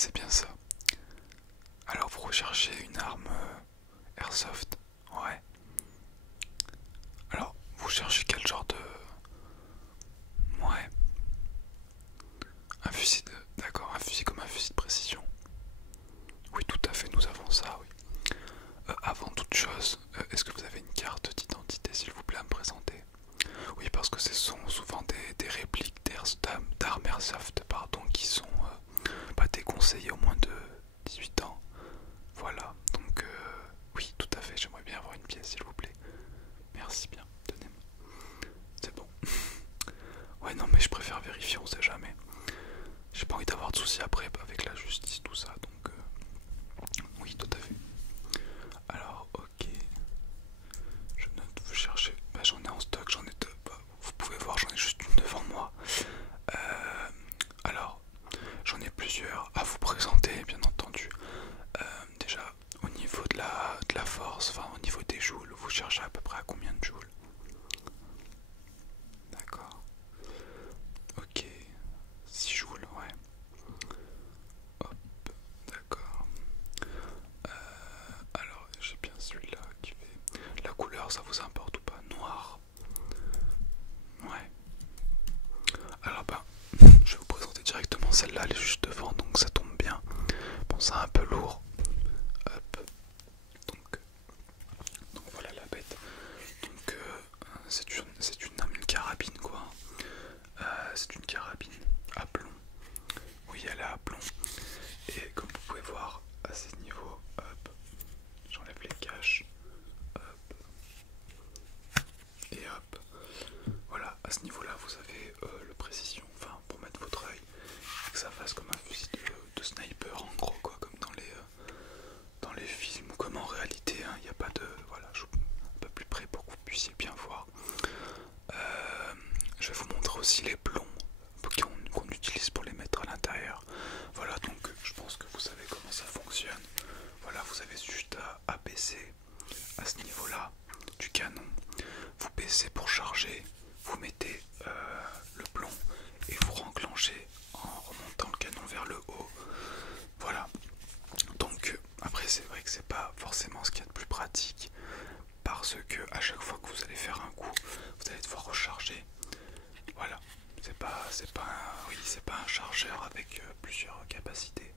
c'est bien ça. Alors vous recherchez une arme airsoft? Ouais. Alors vous cherchez quel genre de... Ouais. Un fusil de... D'accord, un fusil comme un fusil de précision. Oui, tout à fait, nous avons ça, oui. Avant toute chose, est-ce que vous avez une carte d'identité, s'il vous plaît, à me présenter? Oui, parce que ce sont souvent des répliques d'armes airsoft, pardon, qui sont pas déconseillées au moins de 18 ans. Voilà, donc oui, tout à fait, j'aimerais bien avoir une pièce, s'il vous plaît. Merci bien, tenez-moi. C'est bon. Ouais, non, mais je préfère vérifier, on sait jamais. J'ai pas envie d'avoir de soucis après avec la justice, tout ça, donc oui, tout à fait. Alors, ok. Je note, vous cherchez. Bah, j'en ai en stock, j'en ai deux. Bah, vous pouvez voir, j'en ai juste une devant moi. Alors, j'en ai plusieurs à vous présenter, bien entendu. Déjà, au niveau de la force, enfin, au niveau des joules, vous cherchez à peu près à combien de joules? D'accord. Ok. 6 joules, ouais. Hop, d'accord. Alors, j'ai bien celui-là qui fait... La couleur, ça vous importe ou pas? Noir. Ouais. Alors bah, je vais vous présenter directement celle-là, elle est juste devant, donc ça tombe bien. Bon, c'est un peu lourd. Hop. Donc voilà la bête. Donc une carabine quoi. C'est une carabine à plomb. Oui, elle est à plomb. Et comme vous pouvez voir à ces niveaux, hop, j'enlève les caches. Hop. Et hop. Voilà, à ce niveau-là, vous avez le précision, enfin pour mettre votre œil, et que ça fasse comme un fusil de sniper en gros, quoi, comme dans les films ou comme en réalité, il n'y a pas de... Voilà, je suis un peu plus près pour que vous puissiez bien voir. Je vais vous montrer aussi les plombs qu'on utilise pour les mettre à l'intérieur. Voilà, donc je pense que vous savez comment ça fonctionne. Voilà, vous avez juste à baisser à ce niveau-là du canon. Vous baissez pour charger, vous mettez le plomb et vous renclenchez en remontant le canon vers le haut. Voilà. Donc après c'est vrai que c'est pas forcément ce qu'il y a de plus pratique parce que à chaque fois que vous allez faire un coup, vous allez devoir recharger. Voilà. C'est pas un chargeur avec plusieurs capacités.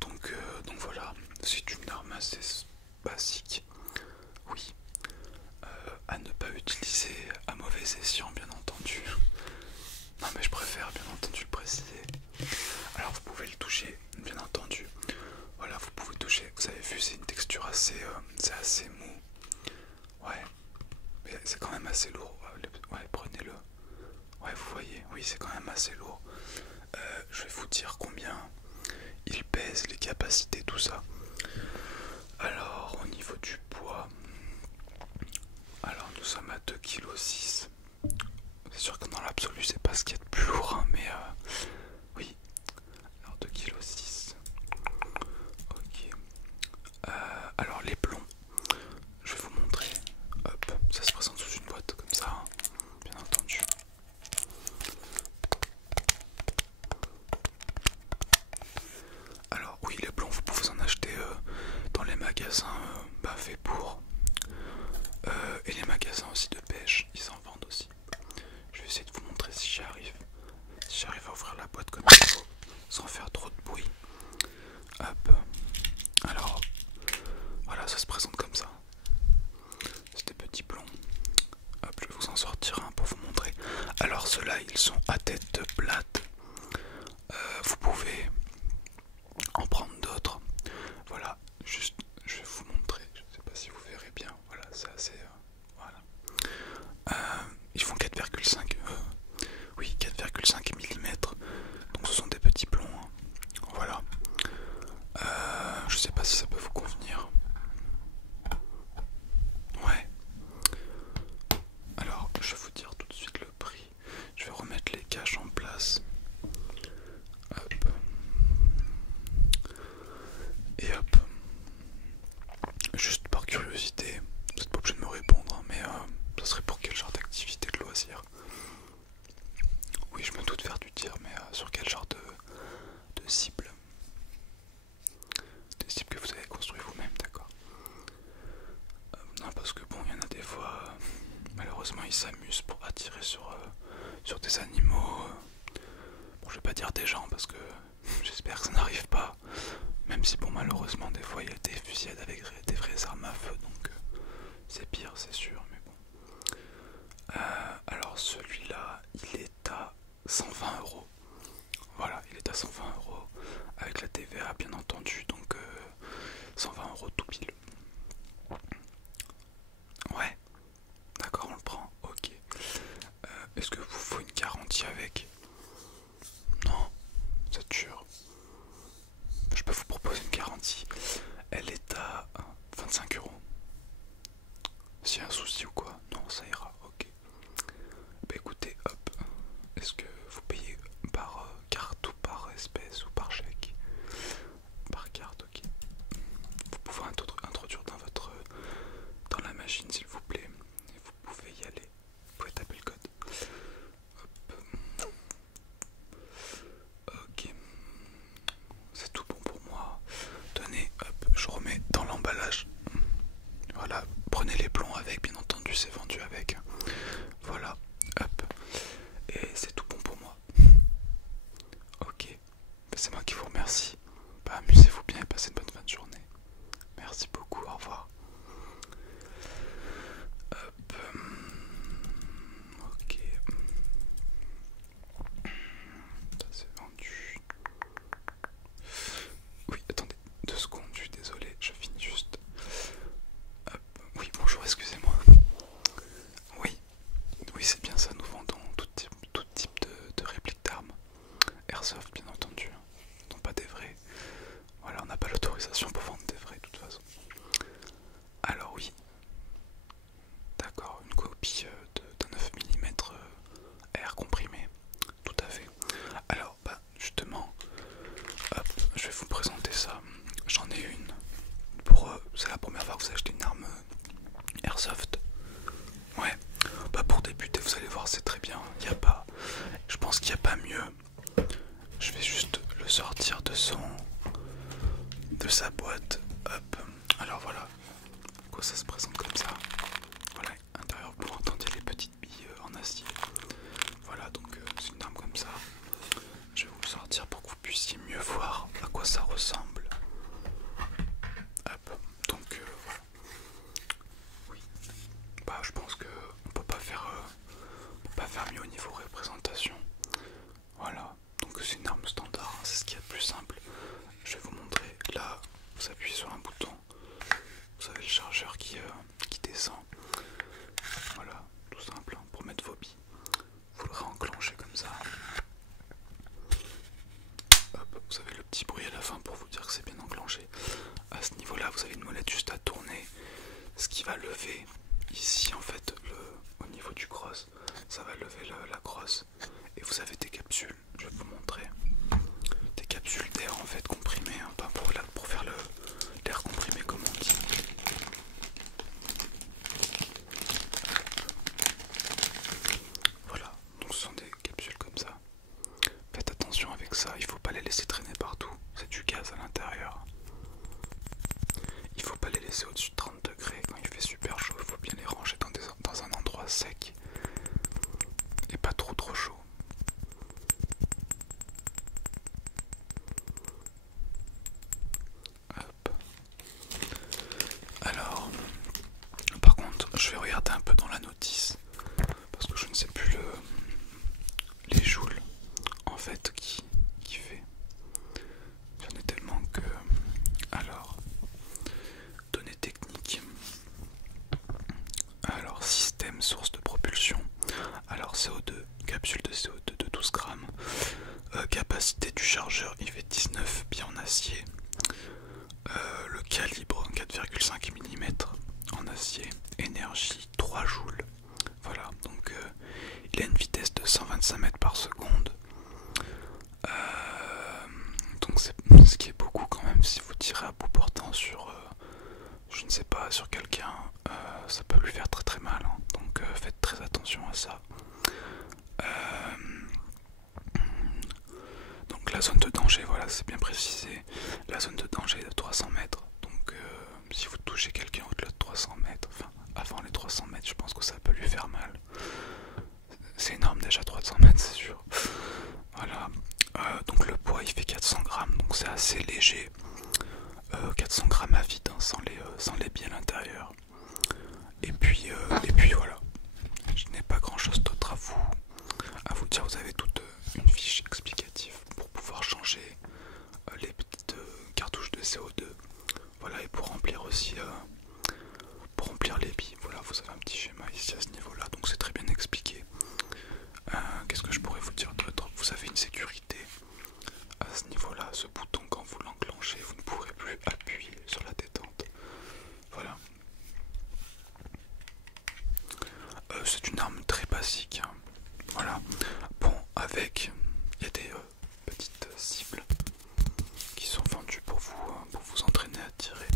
Donc voilà, c'est une arme assez basique. Oui. À ne pas utiliser à mauvais escient, bien entendu. Non mais je préfère bien entendu le préciser. Alors vous pouvez le toucher, bien entendu. Voilà, vous pouvez toucher. Vous avez vu, c'est une texture assez, c'est assez mou. Ouais, mais c'est quand même assez lourd. Ouais, prenez-le. Ouais, vous voyez, oui, c'est quand même assez lourd. Je vais vous dire combien il pèse, les capacités, tout ça. Alors, au niveau du poids, alors nous sommes à 2,6 kg. C'est sûr que dans l'absolu, c'est pas ce qu'il y a de plus lourd, hein, mais oui. Alors 2,6 kg. Ok. Alors les plombs, je vais vous montrer. Hop, ça se présente sous une boîte comme ça, hein, bien entendu. Alors oui, les plombs, vous pouvez en acheter dans les magasins faits pour. Et les magasins aussi de pêche, ils en vendent aussi. Je vais essayer de vous montrer si j'y arrive. Si j'arrive à ouvrir la boîte comme il faut, sans faire trop de bruit. Hop. Alors, voilà, ça se présente comme ça. C'est des petits plombs. Hop, je vais vous en sortir un pour vous montrer. Alors ceux-là, ils sont à tête plate. Vous pouvez en prendre d'autres. Voilà, juste, je vais vous montrer. Je ne sais pas si vous verrez bien. Voilà, c'est assez... voilà. Ils font 4,5 oui, 4,5 mm. Donc ce sont des petits plombs, hein. Voilà. Je sais pas si ça peut vous convenir. Ouais. Alors je vais vous dire tout de suite le prix. Je vais remettre les caches en place. Hop. Et hop. Juste par curiosité, vous n'êtes pas obligé de me répondre, hein, mais ça serait pour quel genre d'activité de loisir? Oui, je me doute faire du tir, mais sur quel genre de cible? gens parce que j'espère que ça n'arrive pas. Même si bon malheureusement des fois il y a des fusillades avec des vraies armes à feu, donc c'est pire c'est sûr, mais bon. Alors celui-là il est à 120 €. Voilà, il est à 120 € avec la TVA bien entendu, donc 120 € tout pile. Ouais, d'accord, on le prend, ok. Est-ce que vous faut une garantie avec? Non, vous êtes sûr? Je peux vous proposer une garantie. Elle est à 25 €. S'il y a un souci ou quoi? Non, ça ira, ok. Bah écoutez, hop. Est-ce que vous payez par carte ou par espèce ou par chèque? Par carte, ok. Vous pouvez introduire dans la machine s'il vous plaît. Et vous pouvez y aller. Vous pouvez taper le code. Hop. Ok. C'est tout bon pour moi. Tenez, hop, je remets dans l'emballage. Voilà, prenez les plombs avec, bien entendu, c'est vendu avec. Voilà, hop. Et c'est tout bon pour moi. Ok, c'est moi qui vous remercie. Bah, amusez-vous bien et passez une bonne fin de journée. Merci beaucoup, au revoir. Hop. Ok. Ça c'est vendu. Oui, attendez, 2 secondes, je suis désolé, je finis juste. Hop. Oui, bonjour, excusez-moi. Oui, oui, c'est bien ça, nous vendons tout type de répliques d'armes. Airsoft, bien entendu, non pas des vrais. Voilà, on n'a pas l'autorisation pour vendre des vrais, de toute façon. Alors oui, d'accord, une copie d'un 9 mm air comprimé, tout à fait. Alors, bah, justement, hop, je vais vous présenter ça. J'en ai une. C'est la première fois que vous achetez une arme Airsoft. Ouais, bah pour débuter, vous allez voir, c'est très bien. Je pense qu'il n'y a pas mieux. Je vais juste le sortir de sa boîte. Hop. Alors voilà, quoi ça se présente comme ça. Voilà, à l'intérieur vous entendez les petites billes en acier. Voilà, donc c'est une arme comme ça. Je vais vous le sortir pour que vous puissiez mieux voir à quoi ça ressemble. Hop, donc voilà. Oui, bah je pense que on peut pas faire mieux au niveau représentation. Voilà, donc c'est une arme standard, hein, c'est ce qu'il y a de plus simple. Je vais vous montrer. Là, vous appuyez sur un bouton, vous avez le chargeur qui descend. Voilà, tout simple, hein, pour mettre vos billes. Vous le réenclenchez comme ça. Hop, vous avez le petit bruit à la fin pour vous dire que c'est bien enclenché. À ce niveau-là, vous avez une molette juste à tourner, ce qui va lever ici en fait au niveau du cross. Ça va lever la crosse. Et vous avez des capsules, je vais vous montrer. Des capsules d'air en fait comprimé, hein, pas pour faire l'air comprimé comme on dit. Voilà, donc ce sont des capsules comme ça. Faites attention avec ça, il faut pas les laisser traîner partout, c'est du gaz à l'intérieur. Il faut pas les laisser au-dessus de 30 degrés quand il fait super chaud, il faut bien les ranger dans un endroit sec et pas trop chaud. Hop. Alors, par contre, je vais regarder un peu dans la notice parce que je ne sais plus les joules en fait qui fait. J'en ai tellement que. Alors, données techniques. Alors, système source de propulsion. Alors, CO2, capsule de CO2 de 12 grammes. Capacité du chargeur, il fait 19, bien en acier. Le calibre 4,5 mm en acier. Énergie 3 joules. Voilà, donc il a une vitesse de 125 mètres par seconde. Donc c'est ce qui est beaucoup quand même. Si vous tirez à bout portant sur, je ne sais pas, sur quelqu'un, ça peut lui faire très très mal, hein. Donc faites très attention à ça. Donc la zone de danger, voilà, c'est bien précisé. La zone de danger est de 300 mètres. Donc si vous touchez quelqu'un au-delà de 300 mètres, enfin avant les 300 mètres, je pense que ça peut lui faire mal. C'est énorme déjà 300 mètres, c'est sûr. Voilà. Donc le poids il fait 400 grammes, donc c'est assez léger. 400 grammes à vide, hein, sans les billes à l'intérieur. Et puis voilà. Je n'ai pas grand chose d'autre à vous dire. Vous avez toute une fiche explicative pour pouvoir changer les petites cartouches de CO2. Voilà, et pour remplir aussi, pour remplir les billes, voilà, vous avez un petit schéma ici à ce niveau-là, donc c'est très bien expliqué. Qu'est-ce que je pourrais vous dire d'autre? Vous avez une sécurité à ce niveau-là. Ce bouton, quand vous l'enclenchez, vous ne pourrez plus appuyer sur la détente. Voilà. C'est une arme très basique, hein. Voilà. Bon, avec, il y a des petites cibles qui sont vendues pour vous entraîner à tirer.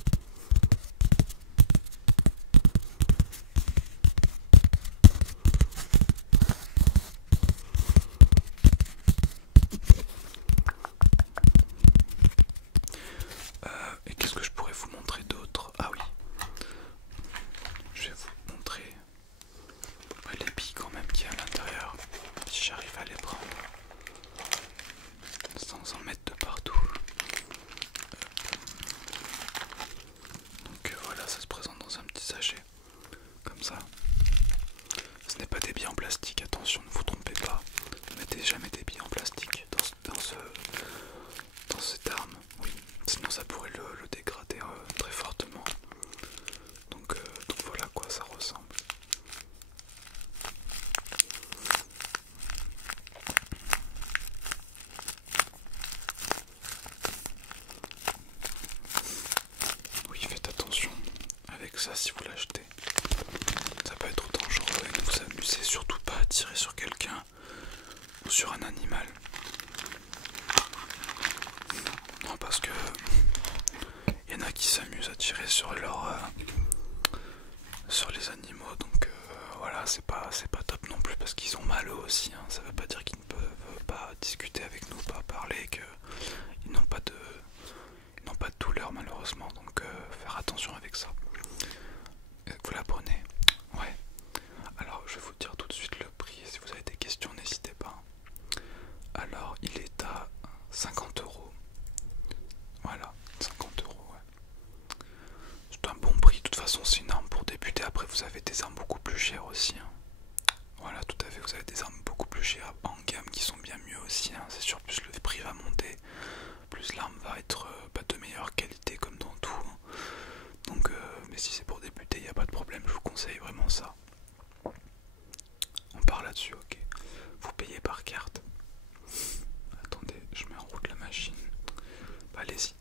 Et qu'est-ce que je pourrais vous montrer d'autre? Ah oui, je vais vous montrer les billes quand même qu'il y a à l'intérieur, si j'arrive à les prendre sans en mettre de partout. Donc voilà, ça se présente dans un petit sachet, comme ça. Ce n'est pas des billes en plastique, attention, ne vous trompez pas. Ne mettez jamais des billes en plastique dans cette arme, oui, sinon ça pourrait le dégrader très fortement. Donc voilà à quoi ça ressemble. Oui, faites attention avec ça si vous l'achetez. Ça peut être dangereux et ne vous amusez surtout pas à tirer sur quelqu'un ou sur un animal. Non, parce que il y en a qui s'amusent à tirer sur sur les animaux, donc voilà, c'est pas top non plus parce qu'ils ont mal eux aussi, hein. Ça veut pas dire qu'ils ne peuvent pas discuter avec nous, pas parler, qu'ils n'ont pas de douleur malheureusement, donc faire attention avec ça. Vous la prenez? Ouais. Alors je vais vous dire tout de suite le prix et si vous avez des questions n'hésitez pas. Alors il est à 50 €. Voilà, 50 €, ouais. C'est un bon prix, de toute façon c'est une arme pour débuter, après vous avez des armes beaucoup plus chères aussi, hein. Voilà, tout à fait, vous avez des armes beaucoup plus chères en gamme qui sont bien mieux aussi, hein. C'est sûr, plus le prix va monter, plus l'arme va être de meilleure qualité comme dans tout, hein. Donc, mais si c'est pour débuter, il n'y a pas de problème, je vous conseille vraiment ça. On part là-dessus, ok. Vous payez par carte. Attendez, je mets en route la machine. Bah, allez-y.